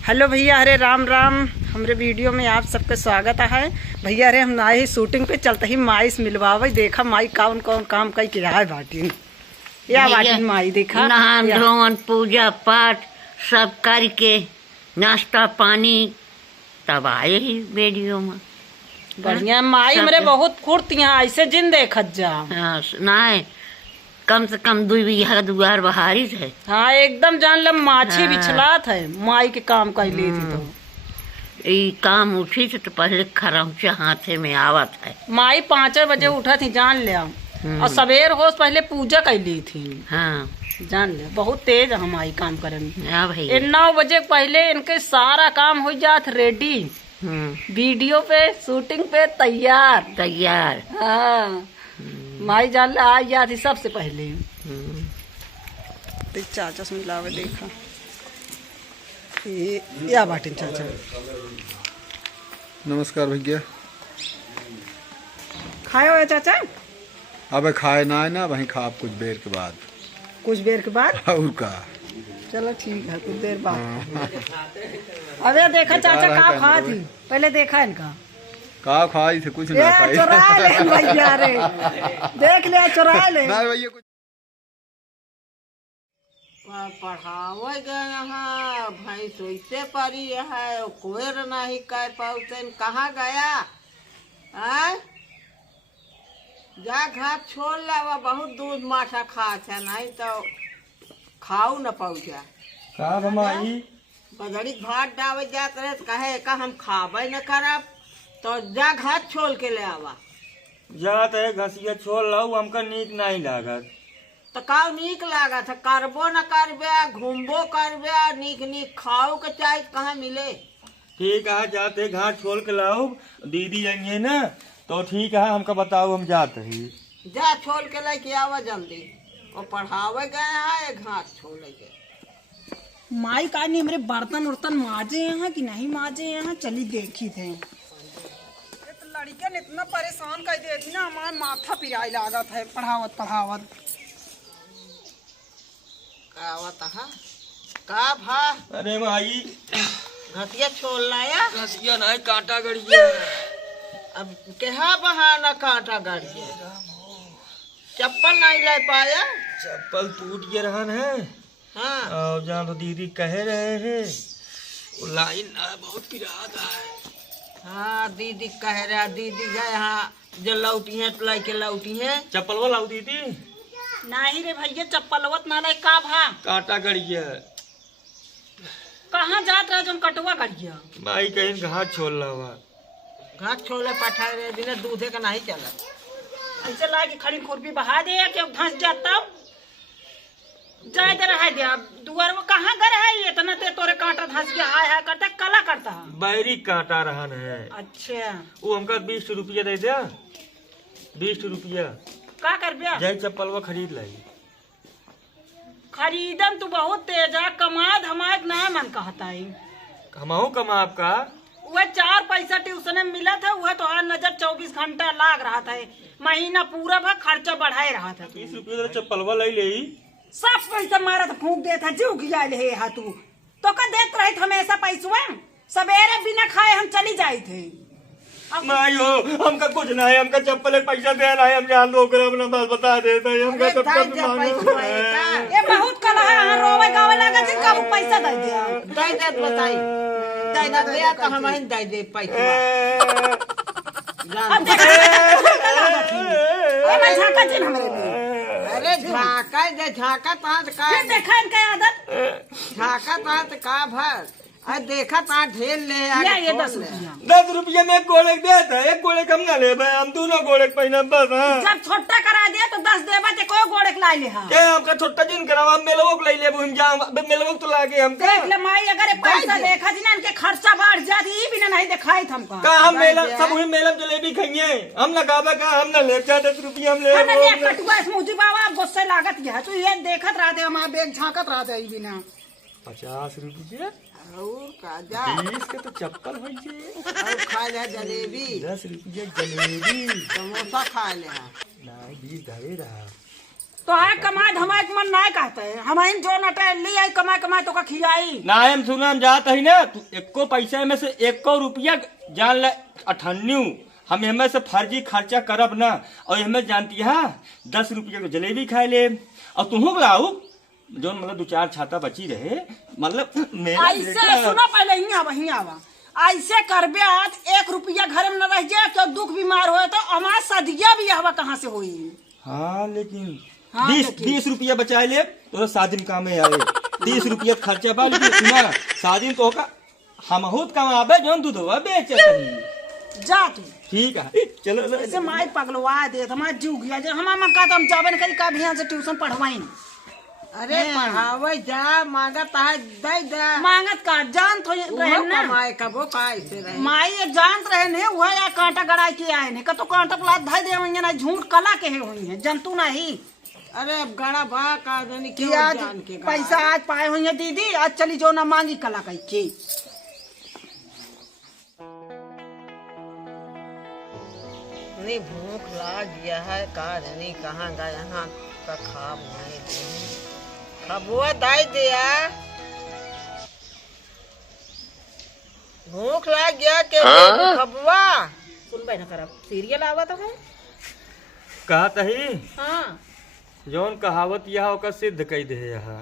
Hello भैया, हरे राम राम। हमरे video में आप सबका स्वागत है। भैया अरे हम आए ही शूटिंग पे, चलते ही माई से मिलवावे। देखा माई कौन कौन काम कई के आए बाटिन या बाटिन माई देखा नहान धोवन पूजा पाठ सब करके नाश्ता पानी तब आए ही वीडियो में। बढ़िया माई हमरे बहुत फुर्तियाँ ऐसे जिन देखत जा। हाँ नहीं कम से कम 2 बीघा दुआर बहारी थे। हाँ एकदम जान लो माछी बिछलात है माई के काम कर ली थी। तो ये काम उठी थी तो पहले खरौचा हाथे में आवत है। माई 5 बजे उठा थी जान लिया, और सवेर हो पहले पूजा कर ली थी। हाँ जान लिया बहुत तेज है माई काम करे में। हाँ भैया 9 बजे पहले इनके सारा काम हो जात रेडी, वीडियो पे शूटिंग पे तैयार। हाँ माई जान ले आ जाती सबसे पहले। तो चाचा से मिलावे देखा या बाटिन चाचा। नमस्कार भैया। खाए हो चाचा? अब खाए ना है ना, वहीं खा कुछ देर के बाद। कुछ देर के बाद और का चलो ठीक है, कुछ देर बाद। अबे देखा चाचा का खा थी पहले, देखा इनका का खाई थे कुछ ना खाई। चुरा ले भैया रे, देख ले चुरा ले ना भैया कुछ पढ़ावे गए यहाँ भैंस वैसे परी है, कोयर नहीं कर पाते। कहाँ गया है? जा घाट छोड़ लावा, बहुत दूध माठा खा है, नहीं तो खाऊ न पहुँचा। का हमारी बजड़ी भात डावे जात रहे तो कहे का हम खावे न करब, तो जा घाट छोड़ के ले आवा। जात है घसिया छोड़ लाऊ, हमका नीक नहीं लागत। तो का नीक लागत है, करबो न करबे, घूमबो करबे, नीक नीक खाओ के चाहे कहाँ मिले। ठीक है जाते घाट छोड़ के लाऊ, दीदी आएंगे ना तो ठीक है हमका बताओ, हम जाते ही। जा छोड़ के लेके आवा जल्दी, और पढ़ावे गए हैं घाट छोड़ के। माई का नहीं मेरे बर्तन उर्तन माजे यहाँ कि नहीं माजे यहाँ, चली देखी थे। तो लड़कियां इतना परेशान कर देती ना, हमारा माथा पिराई लागत है पढ़ावत पढ़ावत। का भा अरे माई घटिया छोड़ लाया, घसिया नहीं कांटा गड़िया। अब क्या बहाना कांटा गाड़िए, चप्पल नहीं ले पाया। चप्पल टूट गया रहन है। हाँ और जहाँ तो दीदी कह रहे हैं वो लाइन बहुत पिरात है। हाँ दीदी कह रहा, दीदी गए यहाँ जो लौटी है तो लेके लौटी है। चप्पल वो लाऊ दीदी, नहीं रे भैया चप्पलवत ना ले का भा, कांटा गड़िया। कहाँ जात रहे जो कटुआ करिया। माई कहीं घाट छोड़ लावा। घाट छोले पठाए रहे बिना दूधे का नहीं चला। ऐसे ला के खड़ी खुरपी बहा दे कि धंस जाता जाए दे रहा दे। अब दुआर में कहाँ घर है इतना ते तोरे कांटा धंस के हाय हाय करता कला करता है। बैरी कांटा रहन है। अच्छा वो हमका 20 रुपया दे दिया, 20 रुपया का कर बिया? जय चप्पल वो खरीद लाई। खरीदम तू बहुत तेज है, कमाद हमार ना मन कहता है। हमाऊ कमा आपका वह 4 पैसा ट्यूशन में मिला था, वह तो हर नजर 24 घंटा लाग रहा था, महीना पूरा भर खर्चा बढ़ाए रहा था। 30 रुपया चप्पल ले ले सब पैसा मारा था, फूक दे था, जीव गिया ले हा तू तो का देत रहे हमेशा पैसा। सवेरे बिना खाए हम चली जाए थे। नहीं हो हमका कुछ नहीं, हमका चप्पल पैसा देना है, हम जान दो अपना बात बता देता है। हमका अरे चप्पल दे पैसा है। ये बहुत कला है, यहाँ रोवे गावे लगा जी कब पैसा दे दिया। दे दे बताई, दे दे दिया तो हम ही दे दे पैसा। अब देखा मैं झाका जी हमरे लिए। अरे झाका दे, झाका तात का, फिर देखा इनका आदत। झाका तात का भर। अरे देखा ता ढेर ले या ये 10 रुपया 10 रुपया में एक गोले देता है, एक गोले कम ना ले भाई, हम दोनों गोले पहना बस। हाँ जब छोटा करा दिया तो 10 देवा ते कोई गोड़े लाई ले। हाँ क्या हमका छोटा जिन करावा, मेलवो को ले ले हम जा, मेलवो तो लागे हमका। देख ले माई, अगर पैसा देखा थी ना इनके खर्चा बढ़ जाती, ये बिना नहीं दिखाई था हमको। का हम मेला सब वही मेला जलेबी खाइए, हम ना गावा का हम ना ले 10 रुपया हम ले। हमने ले कटुआ इस मुझे बाबा गुस्से लागत गया तू ये देखत रहते हमारा बेग झांकत रहते बिना। 50 रुपया और का जा 20 के तो चप्पल हो जे, और खा ले जलेबी, 10 रुपया जलेबी, समोसा खा ले। नहीं 20 धरे रहा। तो है कमाए हमारे के मन ना कहते हैं हमारे जो नटे ली आई कमाए कमाए तो का खिलाई ना हम सुना हम जात है ना तू एको पैसा में से 1 रुपया जान ले अठन्नू हम हमें से फर्जी खर्चा करब ना और हमें जानती है 10 रुपया को जलेबी खाए ले और तुम लाऊ जो मतलब 2-4 छाता बची रहे मतलब मेरा ऐसे सुनो पहले ही आवा ऐसे करबे आज 1 रुपया घर में न रह जाए तो दुख बीमार हो तो हमारा सदिया भी हवा कहाँ से हुई। हाँ लेकिन हाँ, 20 रुपया बचा ले तो शादी में काम में आए 30 रुपया खर्चा बा लेकिन ना शादी में तो का हम बहुत कमाबे जौन दूधवा बेचे जा तू ठीक है चलो ऐसे माई पगलवा दे हमारा जीव गया जे हमारा मन का तो हम जाबे न करी का भी यहाँ से ट्यूशन पढ़वाई अरे पढ़ावे जा मांगत है दे दे मांगत का जानत हो रहे ना कमाए कबो कैसे रहे माई ये जानत रहे ने वह या कांटा गड़ाई के आए ने कतो कांटा प्लाट धाई दे होंगे ना झूठ कला के हुई है जंतु नहीं। अरे अब गड़ा बा का जानी कि क्यों आज जान के पैसा आज पाए हुई है दीदी आज चली जो ना मांगी कला कही की नहीं भूख लाग गया है का जानी कहाँ गया यहाँ का खाब नहीं दे खबुआ दाई दिया भूख लाग गया के खबुआ सुन बैठा कर सीरियल आवा तो है कहा तही हाँ जौन कहावत यह ओकर सिद्ध कई दे यहाँ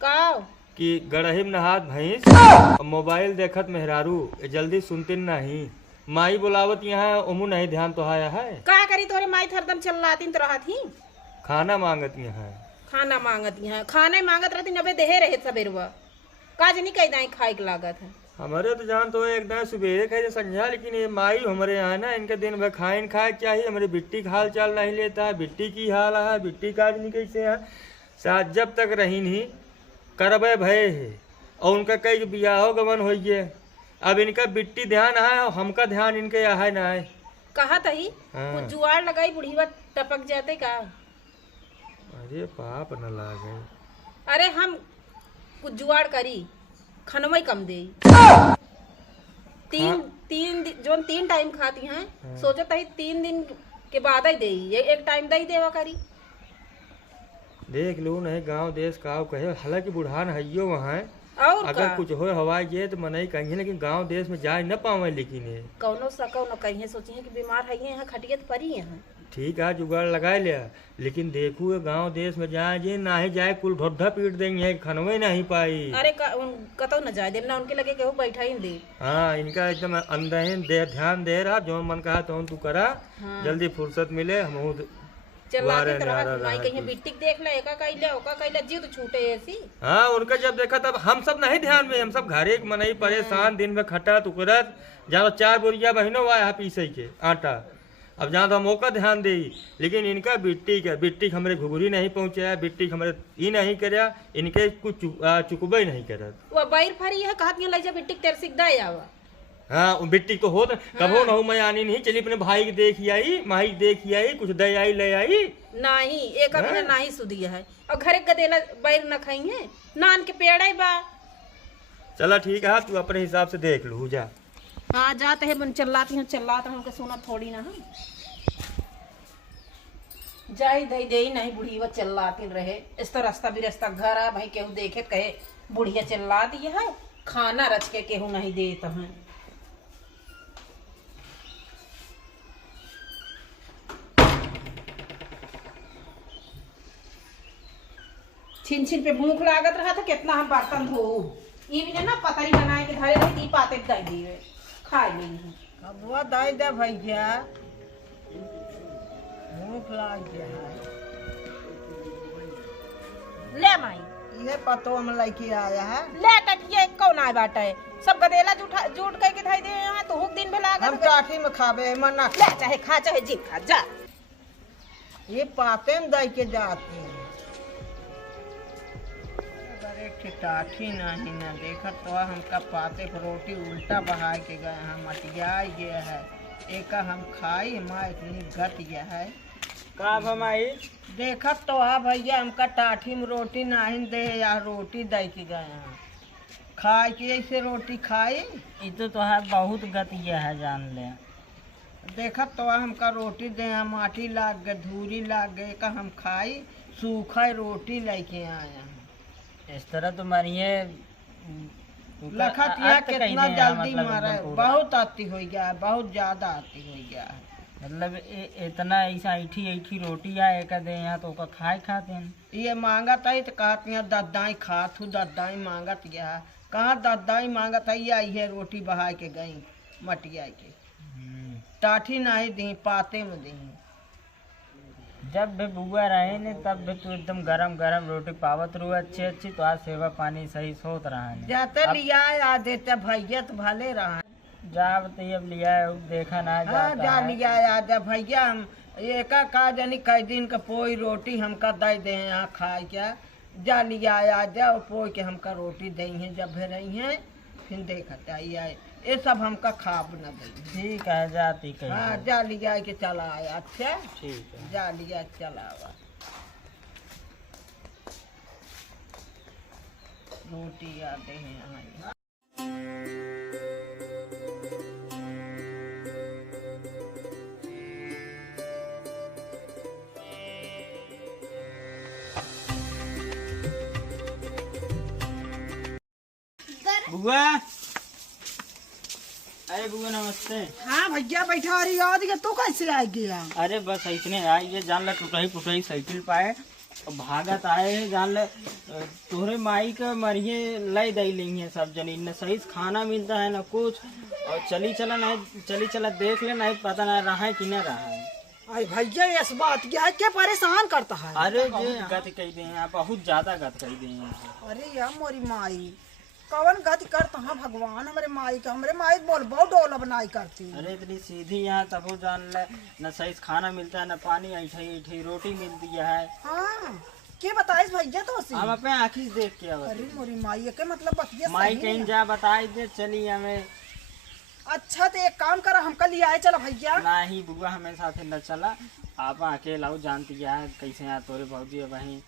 का कि गड़ही में नहात भैंस और मोबाइल देखत मेहरारू जल्दी सुनते नहीं माई बुलावत यहाँ उमू नहीं ध्यान तो आया है का करी तोरे माई हरदम चल तो रहा थी खाना मांगत यहाँ खाना मांगत है खाना मांगत रहती नबे देहे रहे सबेरवा का जनी कही दाई खाए के लागत है हमारे तो जान तो एक दिन सुबह खाए संझा लेकिन ये माई हमारे यहाँ ना इनके दिन भर खाए खाए चाहिए हमारे बिट्टी का हाल चाल नहीं लेता है बिट्टी की हाल है बिट्टी का नहीं कैसे है साथ जब तक रही नहीं करबे भय है और उनका कई बियाहो गमन हो गए अब इनका बिट्टी ध्यान है और हमका ध्यान इनके यहाँ है ना है कहा तही हाँ। कुछ जुआर लगाई बुढ़ीवा टपक जाते का अरे पाप न लागे अरे हम कुछ जुआर करी खनमई कम दे जोन 3 टाइम खाती हैं सोचो तही 3 दिन के बाद ही दे एक टाइम दही देवा करी देख लो नहीं गांव देश का कहे हालांकि बुढ़ान है वहाँ और अगर का? कुछ हो हवाई ये तो मनई कहीं लेकिन गांव देश में जा न पावे लेकिन ये कौनो सको न कहीं सोची है कि बीमार है यहाँ खटियत परी यहाँ ठीक है जुगाड़ लगा लिया लेकिन देखू गांव देश में जाए जे ना ही जाए कुल ढोढा पीट देंगे खनवे नहीं पाई अरे कतो न जाए देना उनके लगे केहू बैठा ही दे हाँ इनका एकदम अंदर दे ध्यान दे रहा जो मन कहा तो तू करा हाँ। जल्दी फुर्सत मिले हम चलाते तरह माई कहीं बिट्टी देख ले एका कइले ओका कइले जी तो छूटे ऐसी हाँ उनका जब देखा तब हम सब नहीं ध्यान में हम सब घरे के मनई परेशान दिन में खटत उकरत जहाँ 4 बोरिया बहनों आया पीसे के आटा अब जहाँ तो हम ओका ध्यान दे लेकिन इनका बिट्टी हमारे घुघरी नहीं पहुँचाया बिट्टी हमारे ये नहीं कराया इनके कुछ चुकबे नहीं करत वो बैर फरी है कहत ले जा बिट्टी तेरे सिक दे आवा हाँ बिट्टी तो हो कबो न हो मैं आनी नहीं चली अपने भाई की देख आई माई देख आई कुछ दे आई ले आई नहीं एक अभी नहीं सुधिया है और घरे गदेला बैर न खाई है नान के पेड़ है बा चला ठीक है तू अपने हिसाब से देख लू जा हाँ जाते हैं बन चिल्लाती हूँ चिल्लाता हूँ सुना थोड़ी ना हम जाई दई दे नहीं बुढ़ी वो चिल्लाती रहे इस तो रास्ता भी रास्ता घर आ भाई केहू देखे कहे बुढ़िया चिल्ला दिया है खाना रच के केहू नहीं देता है छिन छिन पे भूख लागत रहा था कितना हम बर्तन धो ये भी ना पतरी बनाए के धरे रही पाते दई दी खा ली खबुआ दाई दे भैया भूख लाग गया है ले माई ये पतो हम लेके आया है ले टटिए कौन आए बाटा है सब गदेला जूट कह के धाई दे यहाँ तो हुक दिन में लागत हम काठी में खाबे मना ले चाहे खा चाहे जिम खा जा ये पाते में दई के जाती है अरे टाठी नहीं ना देखा तो हमका पाते पर रोटी उल्टा बहा के गए हम मटिया गया है एक हम खाई माँ इतनी गत गया है का भमाई देखा तो भैया हमका टाठी में रोटी नहीं दे या रोटी दे के गए हैं खाए के ऐसे रोटी खाई ये तो है बहुत गतिया है जान ले देखा तो हमका रोटी दे माटी लाग गए धूरी लाग गए का हम खाई सूखा रोटी लेके आया हूँ। इस तरह तो मरिए लखत यह कितना जल्दी मारा है, बहुत आती हो गया है, बहुत ज्यादा आती हो गया है। मतलब इतना ऐसा ऐठी रोटी है एक दे यहाँ तो ओका खाए खाते हैं। ये मांगत है तो कहती है दद्दाई खात हूँ, दद्दाई मांगत यह कहाँ दद्दाई मांगत है, ये आई है रोटी बहा के गई मटिया के टाठी नहीं दी पाते में दी। जब भी बुआ रहे ने तब भी तू एकदम गरम गरम रोटी पावत रू अच्छी तो आज सेवा पानी सही सोत रहा है। जाते लिया आ देते भैया तो भले रहा जाब तो अब लिया देखा ना हाँ जा लिया आ जा भैया हम एक का जानी कई दिन का पोई रोटी हमका दे दे यहाँ खाए क्या जा लिया आ जा पोई के हमका रोटी दे हैं जब भी रही हैं फिर देखते आइए ये सब हमका खाब न दे। ठीक है जाती कहीं। हाँ जा लिया के चला आया। अच्छा ठीक है जा लिया चला आवा रोटी आते हैं यहाँ। बुआ अरे बुआ नमस्ते। हाँ भैया बैठा रही याद के तू कैसे आ गया? अरे बस इतने आए ये जान ले टूटाई साइकिल पाए और भागत आए जान ले तोहरे माई का मरिए लय दई ली है सब जनी न सही से खाना मिलता है न कुछ और चली चला देख ले नहीं पता ना रहा है कि न रहा है। अरे भैया इस बात क्या परेशान करता है? अरे ये गत कही दे हैं बहुत ज्यादा गत कही दे हैं। अरे यार मोरी माई कवन गति करता है भगवान हमारे माई का, हमारे माई बोल बहुत डोला बनाई करती। अरे इतनी सीधी यहाँ तब जान ले न सही से खाना मिलता है न पानी ऐठी रोटी मिलती है। हाँ के बताइस भैया तो सी? हम अपने आँखी से देख के अरे मोरी माई के मतलब बतिया माई सही कहीं है। जा बताई दे चली हमें। अच्छा तो एक काम करा हम कल आए चला भैया। नहीं बुआ हमें साथ न चला आप अकेला जानती है कैसे यहाँ तोरे भौजी वहीं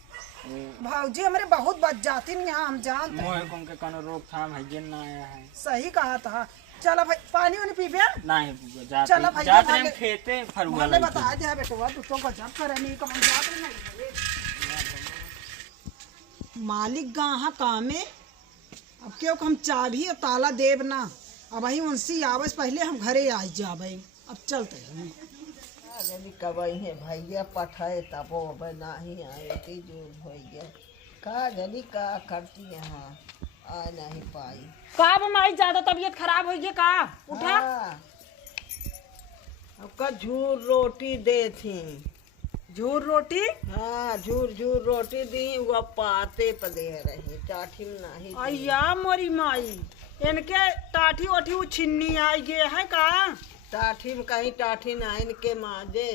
भाजी हमारे बहुत बच जाती नहीं यहाँ हम जानते मोह हैं। कुम के कोनो रोकथाम है न आया है। सही कहा था। चला भाई पानी वानी पीबे। नहीं बुआ चला जाते भैया, जाते हम भागे। खेते फरुआ मैंने लगी। बताया दिया बेटवा तू तो गजब करे नहीं तो हम जाते नहीं। मालिक गाहा कामे अब क्यों हम चाबी और ताला देव ना अब वही उनसे आवस पहले हम घरे आ जाबे। अब चलते हैं यदि कबई है भैया पठाए तबो अब नहीं आए कि जो भैया का जनी का करती यहाँ आ नहीं पाई। का माई ज्यादा तबीयत खराब हो गई का? उठा आपका झूर रोटी दे थी। झूर रोटी? हाँ झूर रोटी दी वो पाते पर दे रही चाठी में नहीं दी। अय्या मोरी माई इनके टाठी ओठी वो छिन्नी आई गए है का? टाठी में कहीं टाठी नहीं के माजे।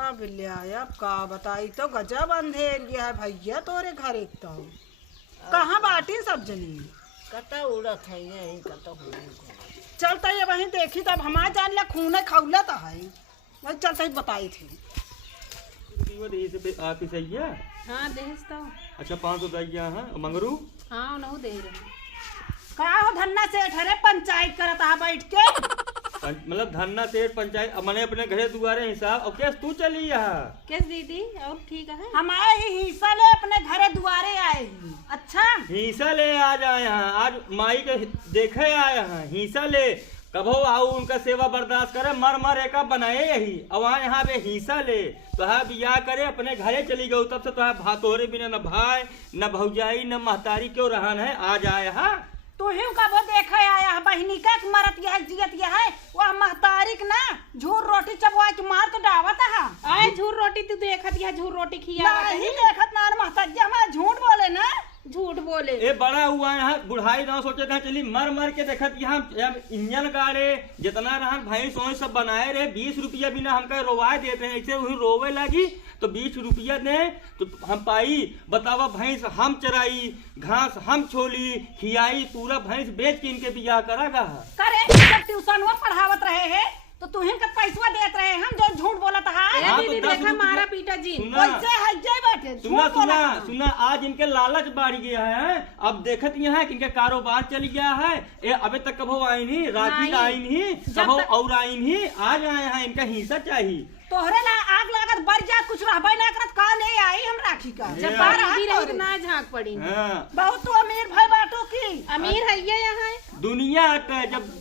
अब लिया अब का बताई तो गजब अंधेर गया है भैया तोरे घर एक तो कहाँ बाटी सब जनी कता उड़त है यही कता चलता है वहीं देखी तब हमारा जान लिया खून खौला तो है वही चलता ही बताई थी। आप ही सही है। हाँ देख तो। अच्छा 500 दैया है मंगरू। हाँ नहु दे रहे का हो धन्ना से ठहरे पंचायत करता है बैठ के मतलब धन्ना सेठ पंचायत मैंने अपने घरे दुआरे हिसाब और कैसे तू चली यहाँ कैसे दीदी और ठीक है? हमारे ही हिस्सा ले अपने घरे दुआरे आए। अच्छा हिस्सा ले आ जाए यहाँ आज माई के देखे आए हैं हिस्सा ले कभो आओ उनका सेवा बर्दाश्त करे मर एका बनाए यही और वहाँ यहाँ पे हिस्सा ले तो बियाह करे अपने घरे चली गई तब से तो तोहरे बिना न भाई न भौजाई न महतारी क्यों रहन है आ जाए। हाँ तू ही का वो देखा आया है बहनी का मरत यह जियत यह है वह महतारिक ना झूर रोटी चबवा के मार तो डावत है। आए झूर रोटी तू देखत या झूर रोटी खिया नहीं देखत ना महतारी हमारा झूठ बोले ना झूठ बोले। ए बड़ा हुआ यहाँ बुढ़ाई ना सोचे था चली मर के देखत यहाँ इंजन गाड़े जितना रहन भाई सोच सब बनाए रहे 20 रुपया बिना हमका रोवाए देते हैं ऐसे वही रोवे लगी तो 20 रुपया दे तो हम पाई बतावा भैंस हम चराई घास हम छोली खियाई पूरा भैंस बेच के इनके बियाह करागा करे ट्यूशन में पढ़ावत रहे है तो तुम्हें का पैसा देत रहे हम जो झूठ बोलत है। हाँ, तो दीदी 10 देखा रुपया- मारा पीटा जी। सुना कैसे है जय बैठे झूठ सुना बोला सुना था। सुना आज इनके लालच बढ़ गया है। अब देखत ये है कि इनके कारोबार चल गया है। ये अबे तक कब आई नहीं, राखी आई नहीं, कब और आई नहीं, आज आए हैं, इनका हिस्सा चाहिए। तोहरे ला आग लागत बढ़ जा कुछ रहबे ना करत का ले आई हम राखी का ये जब आ- बाहर दीदी हाथ रही तो तोरे। ना झांक पड़ी। हाँ, बहुत तो अमीर भाई बाटो की अमीर है ये यहाँ। दुनिया के जब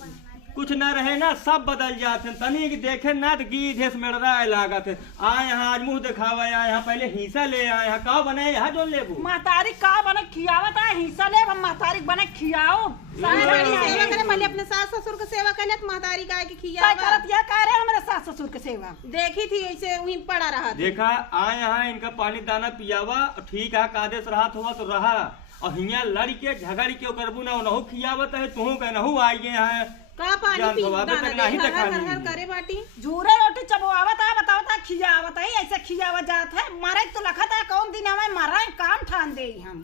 कुछ न रहे ना सब बदल जाते। तनी देखे ना तो गीधे में रहा लागत है। आए यहाँ आज मुंह दिखावा आए यहाँ, पहले हिस्सा ले आए यहाँ, का बने यहाँ जो लेबू। महतारी का बने खियावत है हिस्सा ले हम महतारी बने खियाओ सास बड़ी सेवा करे, पहले अपने सास ससुर के सेवा कर ले तो महतारी का की खिया क्या करत या कह रहे हमारे सास ससुर के सेवा। देखी थी ऐसे वहीं पड़ा रहा था। देखा आए यहाँ इनका पानी दाना पियावा, ठीक है कादेश रहा हुआ तो रहा, और हियाँ लड़ के झगड़ के करबू ना नहु खियावत है, तुहू के नहु आइए यहाँ का पानी जान पी थवा, दाना बेटा दे, नहीं हर हर दिखानी। हर हर करे बाटी। झूरे रोटी चबवावत है बतावत है खियावत है ऐसे खियावत जात है मरे तो लखत है कौन दिन हमें मरा काम ठान दे हम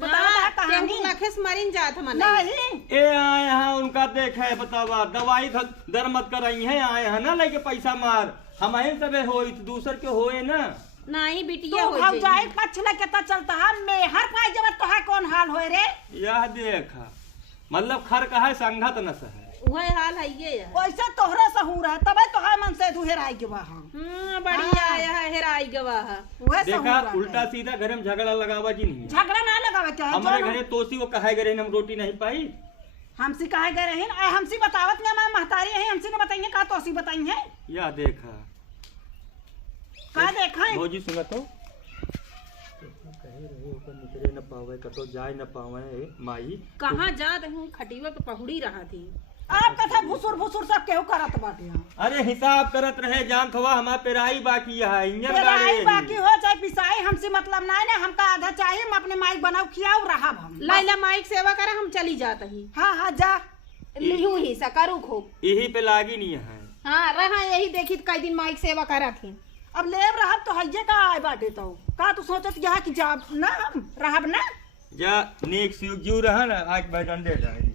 बतावत है कहानी केहू लखे से मरीन जात हमने। नहीं ए आए यहाँ उनका देखे बतावा दवाई दर मत कर रही है, आए हैं ना लेके पैसा मार, हम सबे हो दूसर के होए ना। नहीं बिटिया तू हो भाव जाई। जाए पछ ले केता चलता है मैं हर पाई जब तो है कौन हाल होए रे यह देखा मतलब खर का है संगत न सह है। वही हाल है ये है। वैसे तोहरे सहूर है तबे तो है मन से दुहेराई के वहां बढ़िया आया है हेराई गवा है। वह देखा सहूर उल्टा सीधा घर में झगड़ा लगावा जी नहीं। झगड़ा ना लगावे क्या हमारे घरे तोसी वो कहे गए हम रोटी नहीं पाई। हमसे कहे गए रहे हमसे बतावत नहीं मैं महतारी है हमसे ने बताइए का तोसी बताई है या देखा का देखा है भौजी सुना तो कहे रहे ऊपर निकले न पावे कतो जाए न पावे माई। कहाँ जात हूँ खटीवा पे पहुड़ी रहा थी। आप कथा भुसुर भुसुर सब केहू करत बाटे अरे हिसाब करत रहे जान थवा हमार पेराई बाकी है इंजन पेराई बाकी गाड़ी। हो चाहे पिसाई हमसे मतलब ना है ना हमका आधा चाहिए हम अपने माइक बनाओ खियाओ रहा हम लाइला माइक सेवा करे हम चली जात ही। हाँ हाँ जा लिहू ही सकरू खूब। यही पे लागी नहीं है। हाँ रहा यही देखी कई दिन माइक सेवा करा थी। अब लेब रहब तो हइये का आए बाटे तो का तू सोचत यहाँ की जाब ना हम रहब ना जा नेक सीख जू रहा ना आज बैठन दे जाए।